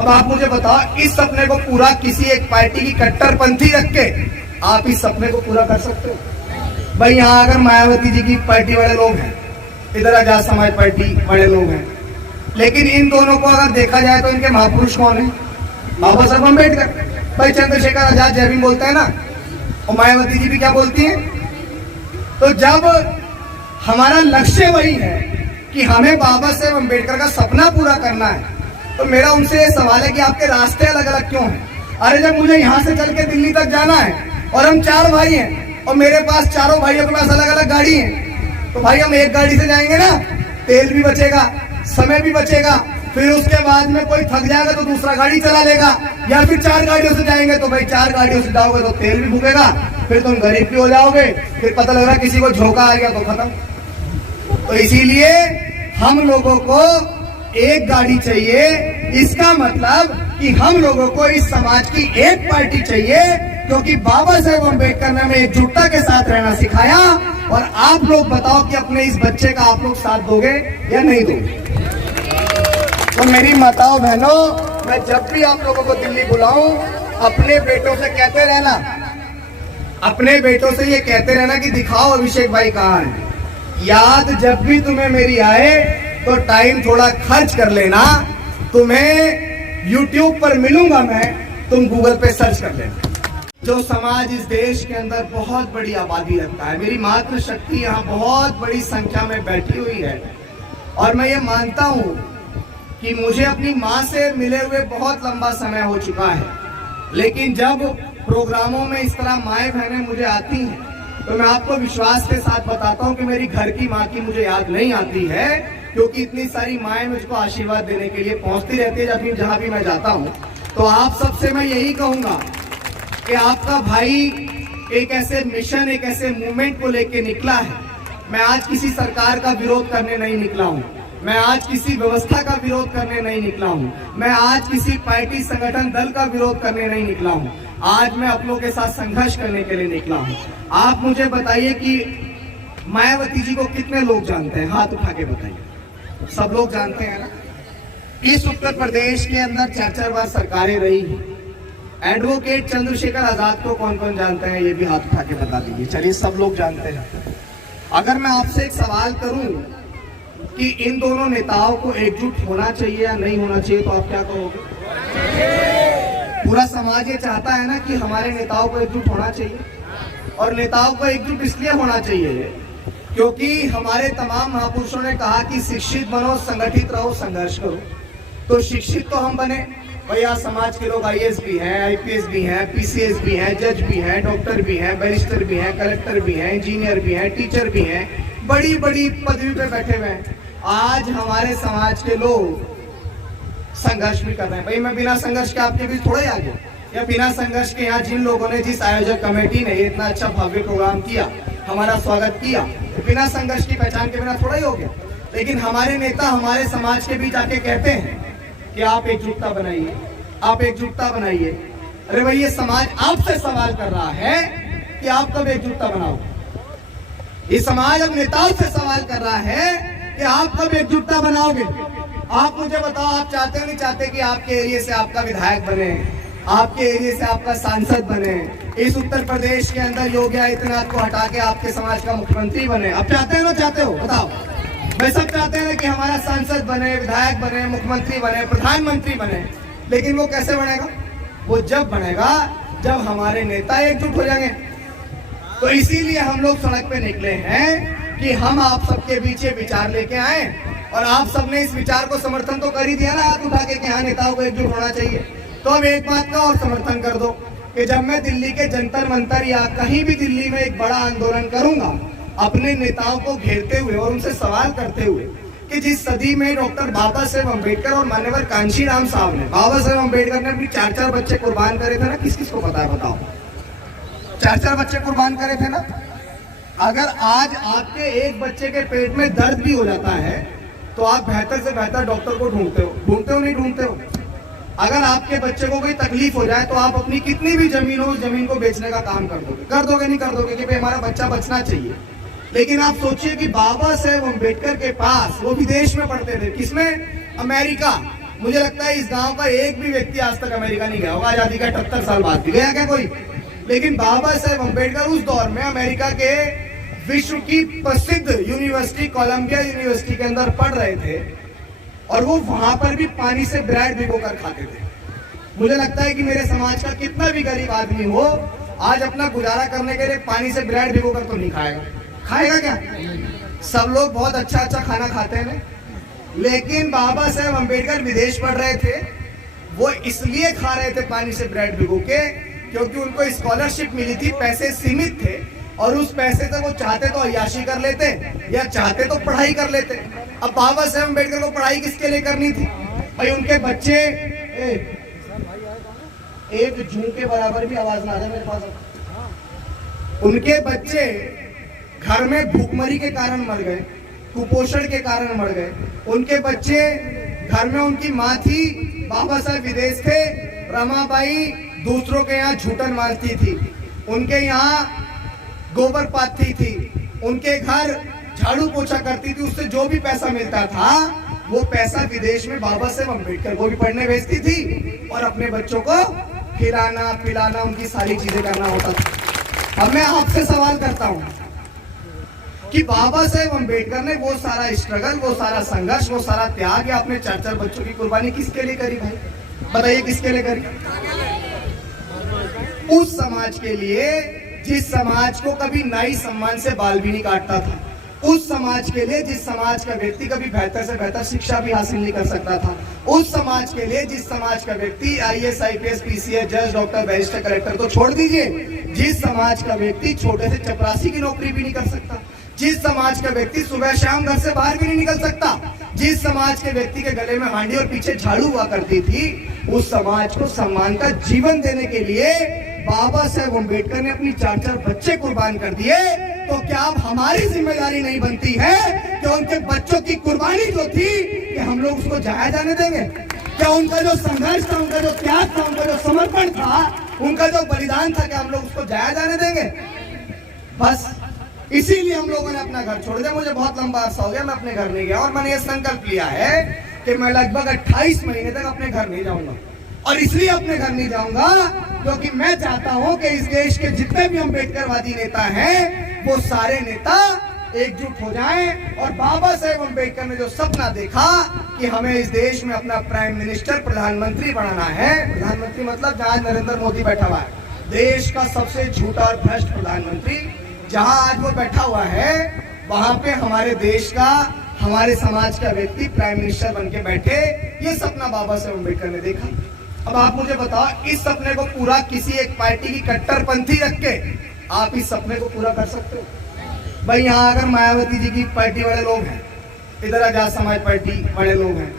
अब आप मुझे बताओ, इस सपने को पूरा किसी एक पार्टी की कट्टरपंथी रख के आप इस सपने को पूरा कर सकते हो? भाई यहाँ अगर मायावती जी की पार्टी वाले लोग हैं, इधर आजाद समाज पार्टी वाले लोग हैं, लेकिन इन दोनों को अगर देखा जाए तो इनके महापुरुष कौन है? बाबा साहब अम्बेडकर। भाई चंद्रशेखर आजाद जय भीम बोलते हैं ना, और मायावती जी भी क्या बोलती हैं? तो जब हमारा लक्ष्य वही है कि हमें बाबा साहब अम्बेडकर का सपना पूरा करना है, तो मेरा उनसे ये सवाल है कि आपके रास्ते अलग अलग क्यों हैं? अरे जब मुझे यहाँ से चल के दिल्ली तक जाना है और हम 4 भाई हैं और मेरे पास चारों भाइयों के पास अलग अलग गाड़ी है, तो भाई हम एक गाड़ी से जाएंगे ना, तेल भी बचेगा, समय भी बचेगा, फिर उसके बाद में कोई थक जाएगा तो दूसरा गाड़ी चला लेगा, या फिर 4 गाड़ियों से जाएंगे तो भाई 4 गाड़ियों से जाओगे तो तेल भी फूकेगा, फिर तुम गरीब भी हो जाओगे, फिर पता लग रहा किसी को झोंका आ गया तो खत्म। तो इसीलिए हम लोगों को एक गाड़ी चाहिए। इसका मतलब कि हम लोगों को इस समाज की एक पार्टी चाहिए, क्योंकि बाबा साहेब अम्बेडकर ने हमें एकजुटता के साथ रहना सिखाया। और आप लोग बताओ कि अपने इस बच्चे का आप लोग साथ दोगे या नहीं दोगे? तो मेरी माताओं बहनों, मैं जब भी आप लोगों को दिल्ली बुलाऊं, अपने बेटों से कहते रहना, अपने बेटों से ये कहते रहना कि दिखाओ अभिषेक भाई कहाँ है। याद जब भी तुम्हें मेरी आए तो टाइम थोड़ा खर्च कर लेना। तुम्हें YouTube पर मिलूंगा मैं, तुम गूगल पे सर्च कर लेना। जो समाज इस देश के अंदर बहुत बड़ी आबादी रखता है, मेरी मातृशक्ति यहाँ बहुत बड़ी संख्या में बैठी हुई है, और मैं ये मानता हूँ कि मुझे अपनी माँ से मिले हुए बहुत लंबा समय हो चुका है, लेकिन जब प्रोग्रामों में इस तरह माएँ बहनें मुझे आती हैं तो मैं आपको विश्वास के साथ बताता हूँ कि मेरी घर की माँ की मुझे याद नहीं आती है, क्योंकि इतनी सारी माएँ मुझको आशीर्वाद देने के लिए पहुंचती रहती है जहाँ भी मैं जाता हूँ। तो आप सबसे मैं यही कहूँगा कि आपका भाई एक ऐसे मिशन, एक ऐसे मूवमेंट को लेके निकला है। मैं आज किसी सरकार का विरोध करने नहीं निकला हूँ, मैं आज किसी व्यवस्था का विरोध करने नहीं निकला हूँ, मैं आज किसी पार्टी संगठन दल का विरोध करने नहीं निकला हूँ। आज मैं आप लोगों के साथ संघर्ष करने के लिए निकला हूँ। आप मुझे बताइए कि मायावती जी को कितने लोग जानते हैं? हाथ उठा के बताइए। सब लोग जानते हैं ना? इस उत्तर प्रदेश के अंदर 4 बार सरकारें रही हैं। एडवोकेट चंद्रशेखर आजाद को कौन कौन जानते हैं? ये भी हाथ उठा के बता दीजिए। चलिए, सब लोग जानते हैं। अगर मैं आपसे एक सवाल करूं कि इन दोनों नेताओं को एकजुट होना चाहिए या नहीं होना चाहिए, तो आप क्या कहोगे? पूरा समाज ये चाहता है ना कि हमारे नेताओं को एकजुट होना चाहिए, और नेताओं को एकजुट इसलिए होना चाहिए क्योंकि हमारे तमाम महापुरुषों ने कहा कि शिक्षित बनो, संगठित रहो, संघर्ष करो। तो शिक्षित तो हम बने भैया, समाज के लोग IAS भी हैं, IPS भी हैं, PCS भी हैं, जज भी हैं, डॉक्टर भी हैं, बैरिस्टर भी हैं, कलेक्टर भी हैं, इंजीनियर भी हैं, टीचर भी हैं, बड़ी बड़ी पदवी पे बैठे हुए हैं। आज हमारे समाज के लोग संघर्ष भी कर रहे हैं। भाई मैं बिना संघर्ष के आपके बीच थोड़ा ही आ गया, या बिना संघर्ष के यहाँ जिन लोगों ने, जिस आयोजक कमेटी ने इतना अच्छा भव्य प्रोग्राम किया, हमारा स्वागत किया, तो बिना संघर्ष की पहचान के बिना थोड़ा ही हो गया। लेकिन हमारे नेता हमारे समाज के बीच आके कहते हैं कि आप एकजुटता बनाइए, आप एकजुटता बनाइए। अरे भाई, ये समाज आपसे सवाल कर रहा है कि आप कब एकजुटता बनाओगे। ये समाज अब नेताओं से सवाल कर रहा है कि आप कब एकजुटता बनाओगे। आप मुझे बताओ, आप चाहते हो नहीं चाहते कि आपके एरिया से आपका विधायक बने, आपके एरिया से आपका सांसद बने, इस उत्तर प्रदेश के अंदर योगी आदित्यनाथ को हटा के आपके समाज का मुख्यमंत्री बने? आप चाहते हो ना चाहते हो? बताओ। मैं सब चाहते हैं कि हमारा सांसद बने, विधायक बने, मुख्यमंत्री बने, प्रधानमंत्री बने, लेकिन वो कैसे बनेगा? वो जब बनेगा जब हमारे नेता एकजुट हो जाएंगे। तो इसीलिए हम लोग सड़क पे निकले हैं कि हम आप सबके बीच ये विचार लेके आए, और आप सबने इस विचार को समर्थन तो कर ही दिया ना हाथ उठा के कि हाँ, नेताओं को एकजुट होना चाहिए। तो अब एक बात का और समर्थन कर दो कि जब मैं दिल्ली के जंतर मंतर या कहीं भी दिल्ली में एक बड़ा आंदोलन करूंगा, अपने नेताओं को घेरते हुए और उनसे सवाल करते हुए कि जिस सदी में डॉक्टर बाबा साहेब अम्बेडकर और मान्यवर कांशीराम साहब ने, बाबा साहेब अम्बेडकर ने अपनी 4 बच्चे कुर्बान करे थे ना, किस किस को पता है? बताओ। 4 बच्चे कुर्बान करे थे ना। अगर आज आपके एक बच्चे के पेट में दर्द भी हो जाता है तो आप बेहतर से बेहतर डॉक्टर को ढूंढते हो नहीं ढूंढते हो? अगर आपके बच्चे को कोई तकलीफ हो जाए तो आप अपनी कितनी भी जमीन हो, उस जमीन को बेचने का काम कर दोगे नहीं कर दोगे कि भाई हमारा बच्चा बचना चाहिए। लेकिन आप सोचिए कि बाबा साहेब अम्बेडकर के पास, वो विदेश में पढ़ते थे, किसमें? अमेरिका, मुझे लगता है इस गांव का एक भी व्यक्ति आज तक अमेरिका नहीं गया होगा, आजादी का 78 साल बाद भी गया क्या कोई? लेकिन बाबा साहेब अम्बेडकर उस दौर में अमेरिका के विश्व की प्रसिद्ध यूनिवर्सिटी कोलंबिया यूनिवर्सिटी के अंदर पढ़ रहे थे और वो वहां पर भी पानी से ब्रेड भिगोकर खाते थे। मुझे लगता है कि मेरे समाज का कितना भी गरीब आदमी हो, आज अपना गुजारा करने के लिए पानी से ब्रेड भिगोकर तो नहीं खाएगा। खाएगा क्या? सब लोग बहुत अच्छा अच्छा खाना खाते हैं, लेकिन बाबा साहेब अम्बेडकर विदेश पढ़ रहे थे। वो इसलिए खा रहे थे पानी से ब्रेड भिगो के क्योंकि उनको स्कॉलरशिप मिली थी, पैसे सीमित थे और उस पैसे से वो चाहते तो अय्याशी कर लेते या चाहते तो पढ़ाई कर लेते। अब बाबा साहेब अम्बेडकर को पढ़ाई किसके लिए करनी थी भाई? उनके बच्चे एक जूं के बराबर भी आवाज ना आ जाए मेरे पास। उनके बच्चे घर में भूखमरी के कारण मर गए, कुपोषण के कारण मर गए। उनके बच्चे घर में, उनकी माँ थी, बाबा साहब विदेश थे, रमाबाई दूसरों के यहाँ झूठन मारती थी, उनके यहाँ गोबर पाथती थी, उनके घर झाड़ू पोछा करती थी, उससे जो भी पैसा मिलता था वो पैसा विदेश में बाबा साहेब अम्बेडकर को भी पढ़ने भेजती थी और अपने बच्चों को खिलाना पिलाना, उनकी सारी चीजें करना होता था। अब मैं आपसे सवाल करता हूं कि बाबा साहेब अम्बेडकर ने वो सारा स्ट्रगल, वो सारा संघर्ष, वो सारा त्याग या अपने 4-4 बच्चों की कुर्बानी किसके लिए करी भाई? बताइए किसके लिए करी? उस समाज के लिए जिस समाज को कभी नाई सम्मान से बाल भी नहीं काटता था, उस समाज के लिए जिस समाज का व्यक्ति कभी बेहतर से बेहतर शिक्षा भी हासिल नहीं कर सकता था, उस समाज के लिए जिस समाज का व्यक्ति IAS, IPS, PCS, जज, डॉक्टर, बैरिस्टर, कलेक्टर तो छोड़ दीजिए, जिस समाज का व्यक्ति छोटे से चपरासी की नौकरी भी नहीं कर सकता, जिस समाज का व्यक्ति सुबह शाम घर से बाहर भी नहीं निकल सकता, जिस समाज के व्यक्ति के गले में हांडी और पीछे झाड़ू हुआ करती थी, उस समाज को सम्मान का जीवन देने के लिए बाबा साहेब अम्बेडकर ने अपनी 4-4 बच्चे कुर्बान कर दिए। तो क्या अब हमारी जिम्मेदारी नहीं बनती है कि उनके बच्चों की कुर्बानी जो थी कि हम लोग उसको जाया जाने देंगे? क्या उनका जो संघर्ष था, उनका जो त्याग था, उनका जो समर्पण था, उनका जो बलिदान था, क्या हम लोग उसको जाया जाने देंगे? बस इसीलिए हम लोगों ने अपना घर छोड़ दिया। मुझे बहुत लंबा अरसा हो गया मैं अपने घर नहीं गया और मैंने ये संकल्प लिया है कि मैं लगभग 28 महीने तक अपने घर नहीं जाऊंगा। और इसलिए अपने घर नहीं जाऊंगा क्योंकि मैं चाहता हूं कि इस देश के जितने भी अम्बेडकरवादी नेता हैं वो सारे नेता एकजुट हो जाएं और बाबा साहेब अम्बेडकर ने जो सपना देखा कि हमें इस देश में अपना प्राइम मिनिस्टर, प्रधानमंत्री बनाना है, प्रधानमंत्री मतलब जहां नरेंद्र मोदी बैठा हुआ है, देश का सबसे झूठा और भ्रष्ट प्रधानमंत्री जहां आज वो बैठा हुआ है, वहां पे हमारे देश का, हमारे समाज का व्यक्ति प्राइम मिनिस्टर बन के बैठे, ये सपना बाबा साहेब अम्बेडकर ने देखा। अब आप मुझे बताओ, इस सपने को पूरा किसी एक पार्टी की कट्टरपंथी रख के आप इस सपने को पूरा कर सकते हो भाई? यहाँ अगर मायावती जी की पार्टी वाले लोग हैं, इधर आजाद समाज पार्टी वाले लोग हैं,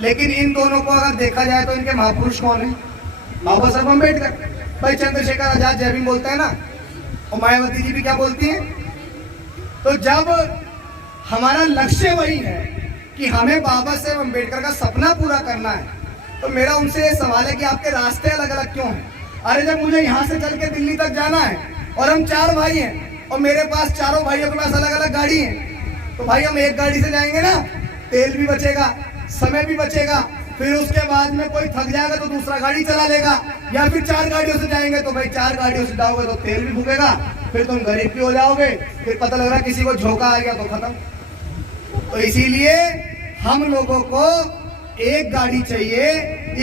लेकिन इन दोनों को अगर देखा जाए तो इनके महापुरुष कौन है? बाबा साहेब अम्बेडकर। भाई चंद्रशेखर आजाद जय भीम बोलते हैं ना, और मायावती जी भी क्या बोलती हैं? तो जब हमारा लक्ष्य वही है कि हमें बाबा साहेब अम्बेडकर का सपना पूरा करना है, तो मेरा उनसे ये सवाल है कि आपके रास्ते अलग अलग क्यों हैं? अरे जब मुझे यहाँ से चल के दिल्ली तक जाना है और हम 4 भाई हैं और मेरे पास चारों भाइयों के पास अलग अलग गाड़ी है, तो भाई हम एक गाड़ी से जाएंगे ना, तेल भी बचेगा, समय भी बचेगा, फिर उसके बाद में कोई थक जाएगा तो दूसरा गाड़ी चला लेगा, या फिर 4 गाड़ियों से जाएंगे तो भाई 4 गाड़ियों से जाओगे तो तेल भी फूकेगा, फिर तुम गरीब भी हो जाओगे, फिर पता लग रहा किसी को झोंका आ गया तो खत्म। तो इसीलिए हम लोगों को एक गाड़ी चाहिए।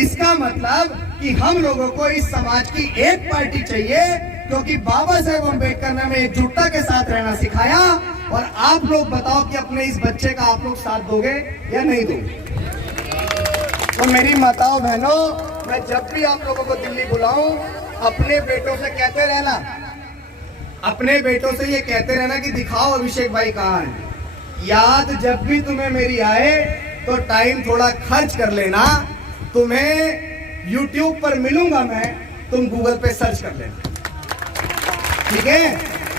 इसका मतलब कि हम लोगों को इस समाज की एक पार्टी चाहिए, क्योंकि बाबा साहेब अम्बेडकर ने हमें एकजुटता के साथ रहना सिखाया। और आप लोग बताओ कि अपने इस बच्चे का आप लोग साथ दोगे या नहीं दोगे? तो मेरी माताओं बहनों, मैं जब भी आप लोगों को दिल्ली बुलाऊं, अपने बेटों से कहते रहना, अपने बेटों से ये कहते रहना कि दिखाओ अभिषेक भाई कहाँ है। याद जब भी तुम्हें मेरी आए तो टाइम थोड़ा खर्च कर लेना। तुम्हें YouTube पर मिलूंगा मैं, तुम गूगल पे सर्च कर लेना, ठीक है?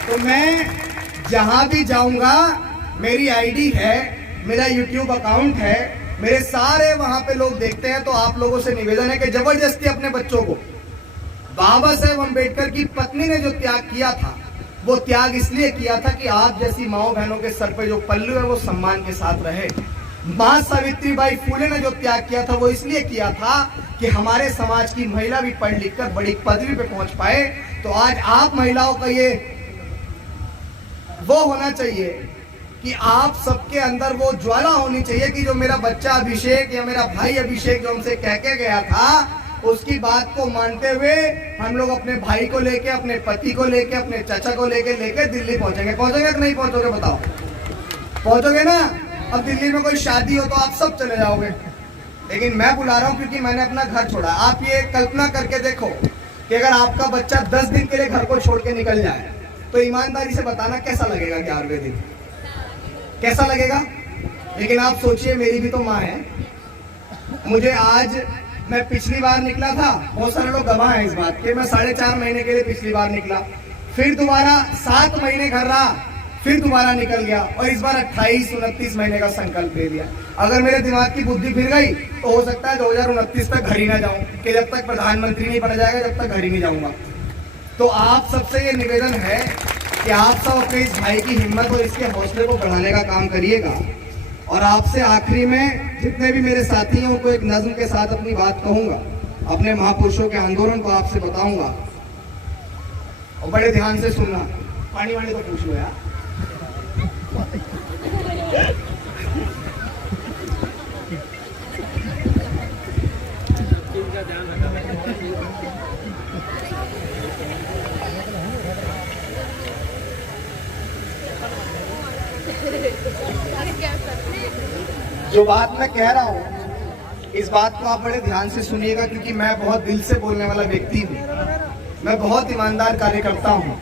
तो मैं जहां भी जाऊंगा, मेरी आईडी है, मेरा YouTube अकाउंट है, मेरे सारे वहां पे लोग देखते हैं। तो आप लोगों से निवेदन है कि जबरदस्ती अपने बच्चों को, बाबा साहेब अम्बेडकर की पत्नी ने जो त्याग किया था, वो त्याग इसलिए किया था कि आप जैसी माओ बहनों के सर पे जो पल्लू है वो सम्मान के साथ रहे। मां सावित्रीबाई फुले ने जो त्याग किया था वो इसलिए किया था कि हमारे समाज की महिला भी पढ़ लिख कर बड़ी पदवी पे पहुंच पाए। तो आज आप महिलाओं का ये वो होना चाहिए कि आप सबके अंदर वो ज्वाला होनी चाहिए कि जो मेरा बच्चा अभिषेक या मेरा भाई अभिषेक जो हमसे कह के गया था, उसकी बात को मानते हुए हम लोग अपने भाई को लेके, अपने पति को लेके, अपने चाचा को लेके दिल्ली पहुंचेंगे। पहुंचोगे कि नहीं पहुंचोगे बताओ? पहुंचोगे ना? अब दिल्ली में कोई शादी हो तो आप सब चले जाओगे, लेकिन मैं बुला रहा हूं क्योंकि मैंने अपना घर छोड़ा। आप ये कल्पना करके देखो कि अगर आपका बच्चा 10 दिन के लिए घर को छोड़ के निकल जाए तो ईमानदारी से बताना कैसा लगेगा? 11वें दिन कैसा लगेगा? लेकिन आप सोचिए, मेरी भी तो माँ है। मुझे आज, मैं पिछली बार निकला था, बहुत सारे लोग गवाह हैं इस बात के, मैं 4.5 महीने के लिए पिछली बार निकला, फिर दोबारा 7 महीने घर रहा, फिर दोबारा निकल गया और इस बार 28-29 महीने का संकल्प ले लिया। अगर मेरे दिमाग की बुद्धि फिर गई तो हो सकता है 2029 तक घर ही ना जाऊं, कि जब तक प्रधानमंत्री नहीं बन जाएगा जब तक घर ही नहीं जाऊंगा। तो आप सबसे ये निवेदन है कि आप सब अपने इस भाई की हिम्मत और इसके हौसले को बढ़ाने का काम करिएगा। और आपसे आखिरी में जितने भी मेरे साथी हैं उनको एक नज्म के साथ अपनी बात कहूंगा, अपने महापुरुषों के आंदोलन को आपसे बताऊंगा और बड़े ध्यान से सुनना। पानी वाणी तो पूछ लो यार। जो बात मैं कह रहा हूं, इस बात को आप बड़े ध्यान से सुनिएगा क्योंकि मैं बहुत दिल से बोलने वाला व्यक्ति हूं। मैं बहुत ईमानदार कार्यकर्ता हूं।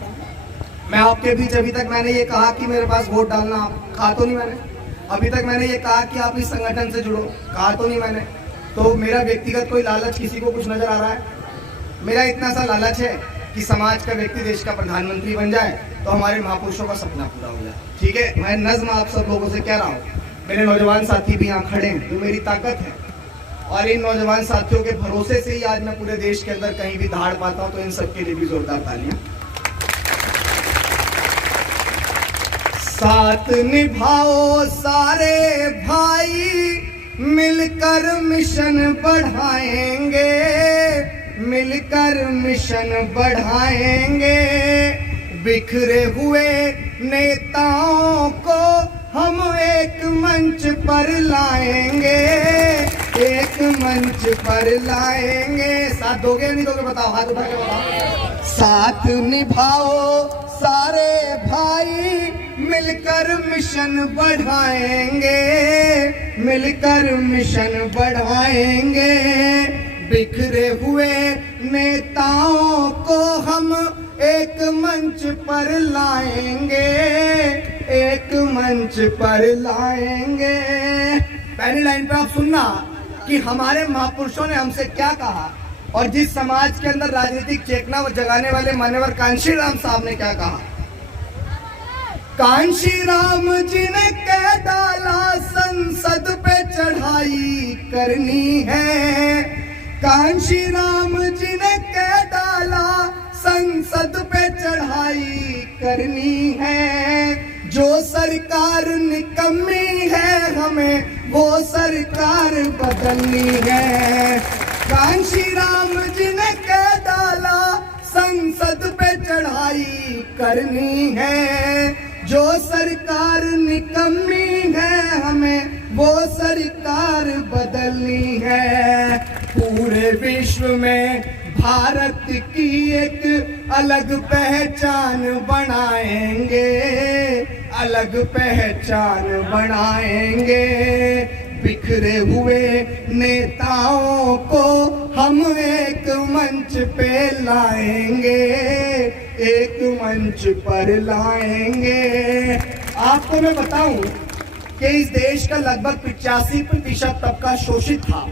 मैं आपके बीच अभी तक मैंने ये कहा कि मेरे पास वोट डालना, कहा तो नहीं मैंने? अभी तक मैंने ये कहा कि आप इस संगठन से जुड़ो, कहा तो नहीं मैंने? तो मेरा व्यक्तिगत कोई लालच किसी को कुछ नजर आ रहा है? मेरा इतना सा लालच है कि समाज का व्यक्ति देश का प्रधानमंत्री बन जाए तो हमारे महापुरुषों का सपना पूरा हो जाए। ठीक है, मैं नज्म आप सब लोगों से कह रहा हूँ। मेरे नौजवान साथी भी यहाँ खड़े हैं, जो मेरी ताकत है, और इन नौजवान साथियों के भरोसे से ही आज मैं पूरे देश के अंदर कहीं भी धाड़ पाता हूँ। तो इन सबके लिए भी जोरदार तालियां। साथ निभाओ सारे भाई, मिलकर मिशन बढ़ाएंगे, मिलकर मिशन बढ़ाएंगे। बिखरे हुए नेताओं को हम एक मंच पर लाएंगे, एक मंच पर लाएंगे। साथ दोगे नहीं दोगे बताओ? हाथ उठा के बताओ। साथ निभाओ सारे भाई, मिलकर मिशन बढ़ाएंगे, मिलकर मिशन बढ़ाएंगे। बिखरे हुए नेताओं को हम एक मंच पर लाएंगे, एक मंच पर लाएंगे। पहली लाइन पे आप सुनना कि हमारे महापुरुषों ने हमसे क्या कहा और जिस समाज के अंदर राजनीतिक चेतना जगाने वाले मान्यवर कांशी राम साहब ने क्या कहा। कांशी राम जी ने कह डाला, संसद पे चढ़ाई करनी है। कांशी राम जी ने कह डाला, संसद पे चढ़ाई करनी है। जो सरकार निकम्मी है हमें वो सरकार बदलनी है। कांशी राम जी ने कह डाला, संसद पे चढ़ाई करनी है। जो सरकार निकम्मी है हमें वो सरकार बदलनी है। पूरे विश्व में भारत की एक अलग पहचान बनाएंगे, अलग पहचान बनाएंगे। बिखरे हुए नेताओं को हम एक मंच पे लाएंगे, एक मंच पर लाएंगे। आपको मैं बताऊं कि इस देश का लगभग 85% तबका शोषित था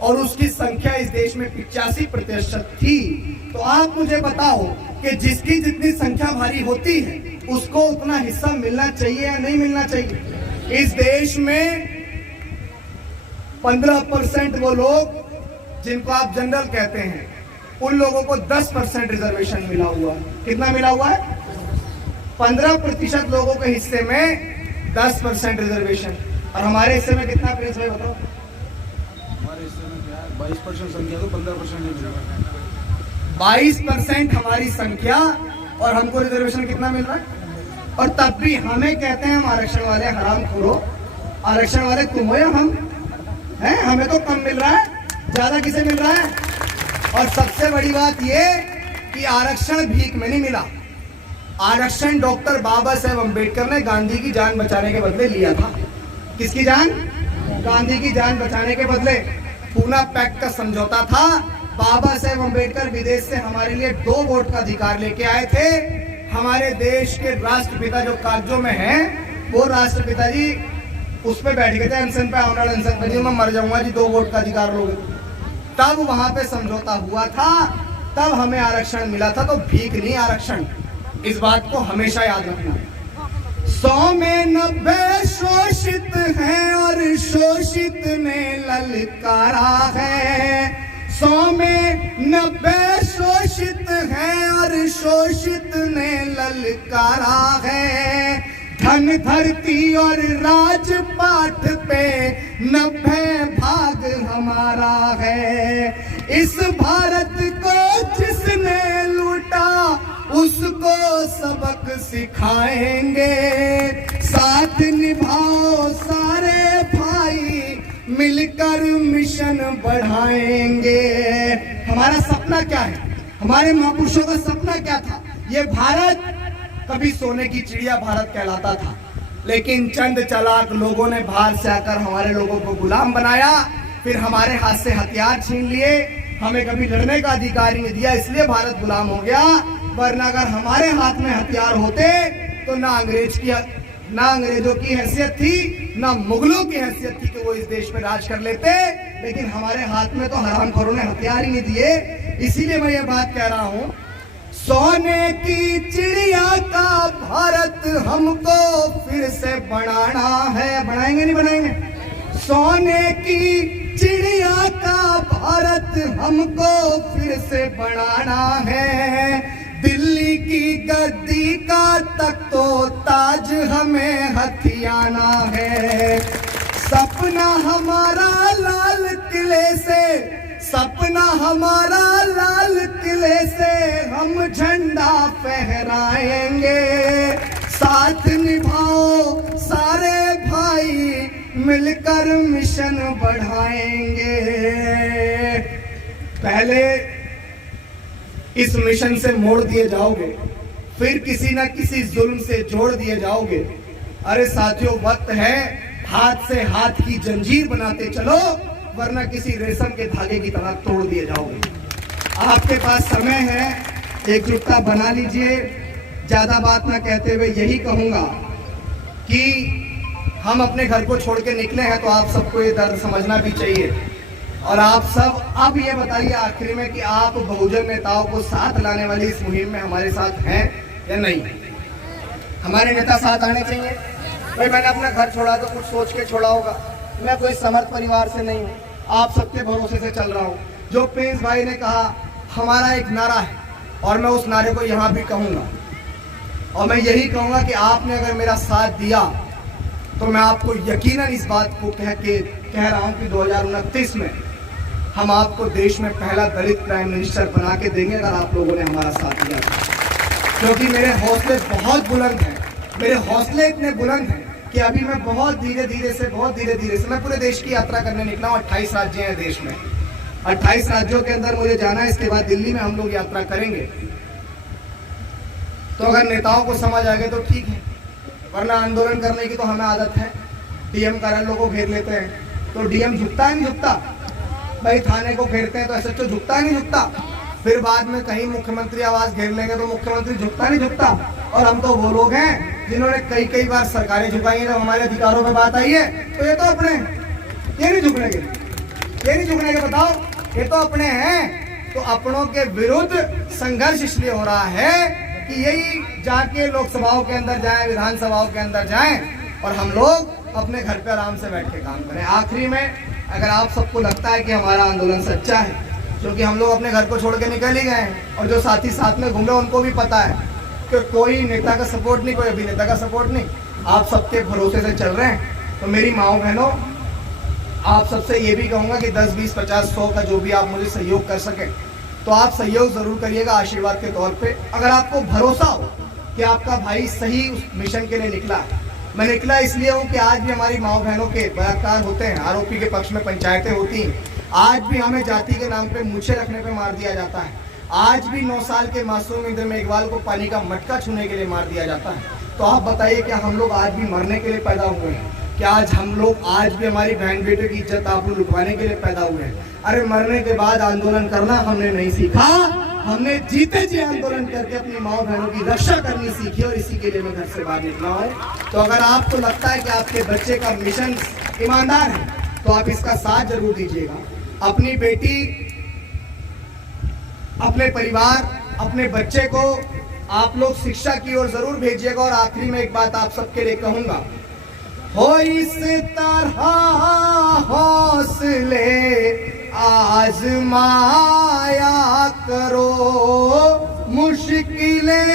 और उसकी संख्या इस देश में 85% थी। तो आप मुझे बताओ कि जिसकी जितनी संख्या भारी होती है उसको उतना हिस्सा मिलना चाहिए या नहीं मिलना चाहिए? इस देश में 15% वो लोग जिनको आप जनरल कहते हैं, उन लोगों को 10% रिजर्वेशन मिला हुआ है। कितना मिला हुआ है? 15% लोगों के हिस्से में 10% रिजर्वेशन। और हमारे हिस्से में कितना प्रिंस भाई बताओ? हमारे हिस्से में क्या है, 22% संख्या तो 15% नहीं मिल रहा। 22% हमारी संख्या और हमको रिजर्वेशन कितना मिल रहा है? और तब भी हमें कहते हैं हम आरक्षण वाले हरामखोरो। आरक्षण वाले तुम हो या हम हैं? हमें तो कम मिल रहा है, ज्यादा किसे मिल रहा है? और सबसे बड़ी बात ये कि आरक्षण भीख में नहीं मिला। आरक्षण डॉक्टर बाबा साहेब अम्बेडकर ने गांधी की जान बचाने के बदले लिया था। किसकी जान? गांधी की जान बचाने के बदले। पूना पैक्ट का समझौता था। बाबा साहेब अम्बेडकर विदेश से हमारे लिए 2 वोट का अधिकार लेके आए थे। हमारे देश के राष्ट्रपिता जो कागजों में हैं, वो राष्ट्रपिता जी उस पे बैठ गए थे अनशन पे, आमरण अनशन पे, जी मैं मर जाऊंगा जी 2 वोट का अधिकार लोगे। तब वहां पे समझौता हुआ था, तब हमें आरक्षण मिला था। तो भीख नहीं आरक्षण, इस बात को हमेशा याद रखना। 100 में 90 शोषित हैं और शोषित ने ललकारा है। 100 में 90 शोषित हैं और शोषित ने ललकारा है। धन धरती और राजपाट पे 90 भाग हमारा है। इस भारत को जिसने लूटा उसको सबक सिखाएंगे। साथ निभाओ सारे भाई, मिलकर मिशन बढ़ाएंगे। हमारा सपना क्या है? हमारे महापुरुषों का सपना क्या था? ये भारत कभी सोने की चिड़िया भारत कहलाता था, लेकिन चंद चालाक लोगों ने बाहर से आकर हमारे लोगों को गुलाम बनाया, फिर हमारे हाथ से हथियार छीन लिए, हमें कभी लड़ने का अधिकार ही नहीं दिया, इसलिए भारत गुलाम हो गया। वरना अगर हमारे हाथ में हथियार होते तो ना अंग्रेजों की हैसियत थी, ना मुगलों की हैसियत थी कि वो इस देश में राज कर लेते। लेकिन हमारे हाथ में तो हरामखोरों ने हथियार ही नहीं दिए। इसीलिए मैं ये बात कह रहा हूं, सोने की चिड़िया का भारत हमको फिर से बनाना है। बनाएंगे नहीं बनाएंगे? सोने की चिड़िया का भारत हमको फिर से बनाना है। दिल्ली की गद्दी का तख्तो ताज हमें हथियाना है। सपना हमारा लाल किले से, सपना हमारा लाल किले से हम झंडा फहराएंगे। साथ निभाओ सारे भाई, मिलकर मिशन बढ़ाएंगे। पहले इस मिशन से मोड़ दिए जाओगे, फिर किसी ना किसी जुल्म से जोड़ दिए जाओगे। अरे साथियों, वक्त है हाथ से हाथ की जंजीर बनाते चलो, वरना किसी रेशम के धागे की तरह तोड़ दिए जाओगे। आपके पास समय है, एकजुटता बना लीजिए। ज्यादा बात ना कहते हुए यही कहूंगा कि हम अपने घर को छोड़ के निकले हैं, तो आप सबको ये दर्द समझना भी चाहिए। और आप सब अब ये बताइए आखिरी में कि आप बहुजन नेताओं को साथ लाने वाली इस मुहिम में हमारे साथ हैं या नहीं? हमारे नेता साथ आने चाहिए। भाई मैंने अपना घर छोड़ा तो कुछ सोच के छोड़ा होगा, मैं कोई समर्थ परिवार से नहीं हूँ, आप सबके भरोसे से चल रहा हूँ। जो प्रिंस भाई ने कहा, हमारा एक नारा है और मैं उस नारे को यहाँ भी कहूँगा, और मैं यही कहूँगा कि आपने अगर मेरा साथ दिया तो मैं आपको यकीनन इस बात को कह रहा हूँ कि 2029 में हम आपको देश में पहला दलित प्राइम मिनिस्टर बना के देंगे, अगर आप लोगों ने हमारा साथ दिया। क्योंकि मेरे हौसले बहुत बुलंद हैं, मेरे हौसले इतने बुलंद हैं कि अभी मैं बहुत धीरे धीरे से मैं पूरे देश की यात्रा करने निकला हूँ। 28 राज्य हैं देश में, 28 राज्यों के अंदर मुझे जाना है। इसके बाद दिल्ली में हम लोग यात्रा करेंगे। तो अगर नेताओं को समझ आ गए तो ठीक है, वरना आंदोलन करने की तो हमें आदत है। डीएम कार्यालय को घेर लेते हैं तो डीएम झुकता है नहीं झुकता? भाई थाने को घेरते हैं तो एसएचओ झुकता है नहीं झुकता? फिर बाद में कहीं मुख्यमंत्री आवास घेर लेंगे तो मुख्यमंत्री झुकता नहीं झुकता? और हम तो वो लोग हैं जिन्होंने कई बार सरकारें झुकाई हैं। जब हमारे अधिकारों पे बात आई है तो ये तो अपने, ये नहीं झुकने के, बताओ, ये तो अपने हैं। तो अपनों के विरुद्ध संघर्ष इसलिए हो रहा है कि यही जाके लोकसभाओं के अंदर जाएं, विधानसभाओं के अंदर जाएं और हम लोग अपने घर पे आराम से बैठ के काम करें। आखिरी में, अगर आप सबको लगता है कि हमारा आंदोलन सच्चा है, क्योंकि हम लोग अपने घर को छोड़ के निकल ही गए हैं और जो साथी साथ में घूम रहे उनको भी पता है कि कोई नेता का सपोर्ट नहीं, कोई अभिनेता का सपोर्ट नहीं, आप सबके भरोसे से चल रहे हैं, तो मेरी माओ बहनों, आप सबसे ये भी कहूँगा कि 10, 20, 50, 100 का जो भी आप मुझे सहयोग कर सकें तो आप सहयोग ज़रूर करिएगा आशीर्वाद के तौर पे। अगर आपको भरोसा हो कि आपका भाई सही उस मिशन के लिए निकला है, मैं निकला इसलिए हूँ कि आज भी हमारी माओ बहनों के बलात्कार होते हैं, आरोपी के पक्ष में पंचायतें होती हैं, आज भी हमें जाति के नाम पे मूछें रखने पे मार दिया जाता है, आज भी 9 साल के मासूम इंद्र मेघवाल को पानी का मटका छूने के लिए मार दिया जाता है। तो आप बताइए, क्या हम लोग आज भी मरने के लिए पैदा हुए हैं? क्या हम लोग आज भी हमारी बहन बेटे की इज्जत आप लोग लुटवाने के लिए पैदा हुए हैं? अरे मरने के बाद आंदोलन करना हमने नहीं सीखा, हमने जीते जी आंदोलन करके अपनी माओ बहनों की रक्षा करनी सीखी और इसी के लिए मैं घर से बाहर निकला हूँ। तो अगर आपको लगता है कि आपके बच्चे का मिशन ईमानदार है तो आप इसका साथ जरूर दीजिएगा। अपनी बेटी, अपने परिवार, अपने बच्चे को आप लोग शिक्षा की ओर जरूर भेजिएगा। और आखिरी में एक बात आप सबके लिए कहूंगा, हो इस तरह हौसले आजमाया करो, मुश्किलें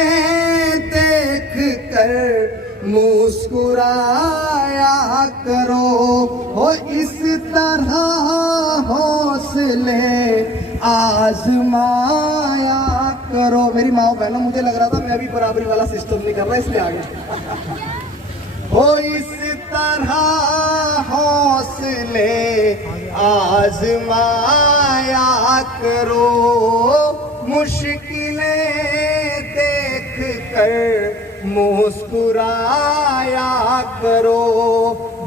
देख कर मुस्कुराया करो, हो इस तरह हौसले आजमाया करो। मेरी माँ बहनों, मुझे लग रहा था मैं अभी बराबरी वाला सिस्टम नहीं कर रहा इसलिए आ गया। हो इस तरह हौसले आजमाया करो, मुश्किलें देख कर मुस्कुराया करो,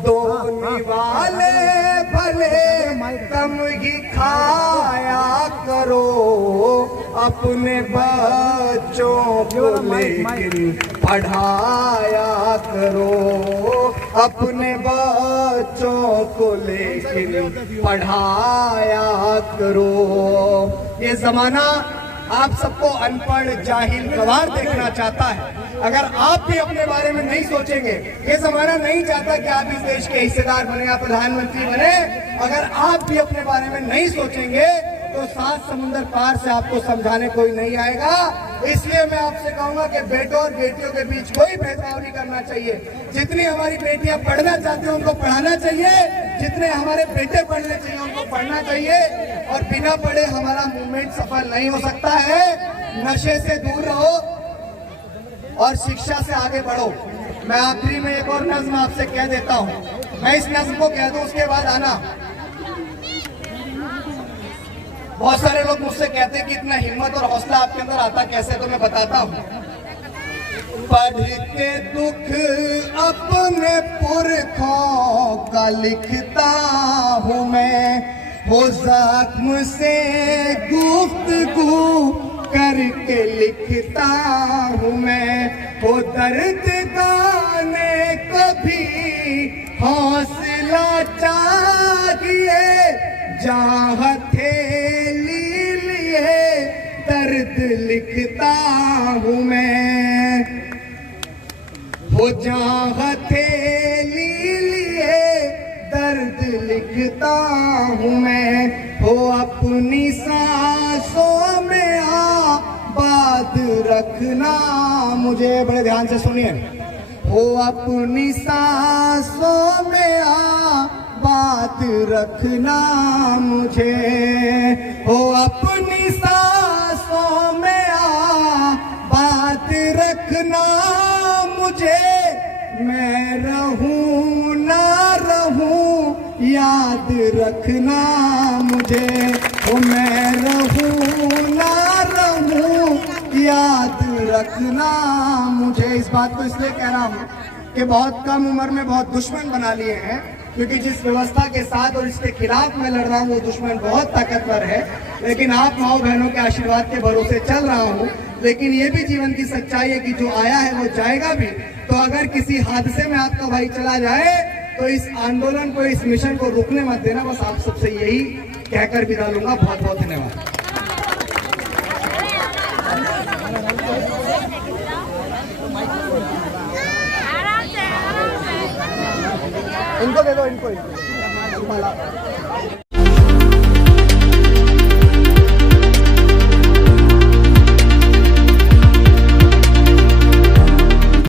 दोने वाले भले कम ही खाया करो, अपने बच्चों को लेकिन पढ़ाया करो, अपने बच्चों को लेकिन पढ़ाया करो। ये जमाना आप सबको अनपढ़, जाहिल, गंवार देखना चाहता है। अगर आप भी अपने बारे में नहीं सोचेंगे, ये जमाना नहीं चाहता कि आप इस देश के हिस्सेदार बने या प्रधानमंत्री बने, अगर आप भी अपने बारे में नहीं सोचेंगे तो 7 समुंदर पार से आपको समझाने कोई नहीं आएगा। इसलिए मैं आपसे कहूंगा कि बेटों और बेटियों के बीच कोई भेदभाव नहीं करना चाहिए। जितनी हमारी बेटियां पढ़ना चाहती हैं उनको पढ़ाना चाहिए, जितने हमारे बेटे पढ़ने चाहिए उनको पढ़ना चाहिए, और बिना पढ़े हमारा मूवमेंट सफल नहीं हो सकता है। नशे से दूर रहो और शिक्षा से आगे बढ़ो। मैं आखिरी में एक और नज्म आपसे कह देता हूँ, मैं इस नज्म को कह दूं उसके बाद आना। बहुत सारे लोग मुझसे कहते हैं कि इतना हिम्मत और हौसला आपके अंदर आता कैसे, तो मैं बताता हूँ। पढ़ के दुख अपने पुरखों का लिखता हूँ मैं, वो जख्म से गुफ्तगू करके लिखता हूँ मैं, वो दर्द गाने कभी हौसला चाहिए, जहाँ हथेली लिए दर्द लिखता हूँ मैं, वो जहाँ हथेली लिए दर्द लिखता हूँ मैं, वो अपनी सांसों में आबाद रखना मुझे, बड़े ध्यान से सुनिए, वो अपनी सांसों में आबाद रखना मुझे, वो अपनी सांसों में आबाद रखना मुझे, मैं रहूं ना रहूं याद रखना मुझे, वो मैं रहूं ना रहूं याद रखना मुझे। इस बात को इसलिए कह रहा हूँ कि बहुत कम उम्र में बहुत दुश्मन बना लिए हैं, क्योंकि जिस व्यवस्था के साथ और इसके खिलाफ मैं लड़ रहा हूँ वो दुश्मन बहुत ताकतवर है, लेकिन आप माओ बहनों के आशीर्वाद के भरोसे चल रहा हूँ। लेकिन ये भी जीवन की सच्चाई है कि जो आया है वो जाएगा भी। तो अगर किसी हादसे में आपका भाई चला जाए तो इस आंदोलन को, इस मिशन को रुकने मत देना। बस आप सबसे यही कहकर विदा लूंगा। बहुत बहुत धन्यवाद। इनको दे दो, इनको।